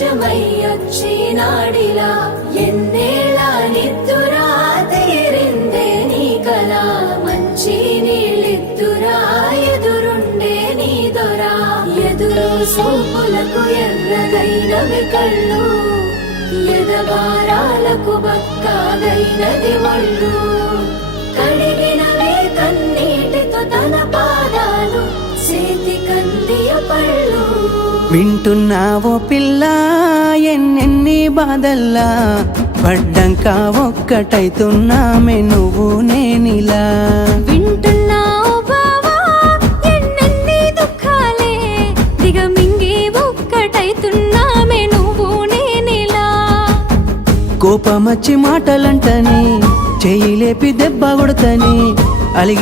ప్రపంచమయ్యొచ్చినాడిలా ఎన్నేళ్ళ నిద్దురా తీరిందే నీ కల మంచి నీళ్ళిద్దురా ఎదురుండే నీ దొరా ఎదురు సూపులకు ఎర్రగైనవి కళ్ళు ఎదగారాలకు బక్కాగైనది ఒళ్ళు కడిగినవే కన్నీటితో తన పాదాలు చేతి కందియ పళ్ళు వింటున్నావో పిల్ల ఎన్నెన్ని బాధల్లా పడ్డంక ఒక్కటైతున్నామే నువ్వు నేనిలా వింటున్నావు బావా ఎన్నెన్ని దుఃఖాలే దిగమింగి ఒక్కటైతున్నామే నువ్వు నేనిలా కోపమచ్చి మాటలంటని చెయ్యి లేపి దెబ్బ కొడతని అలిగి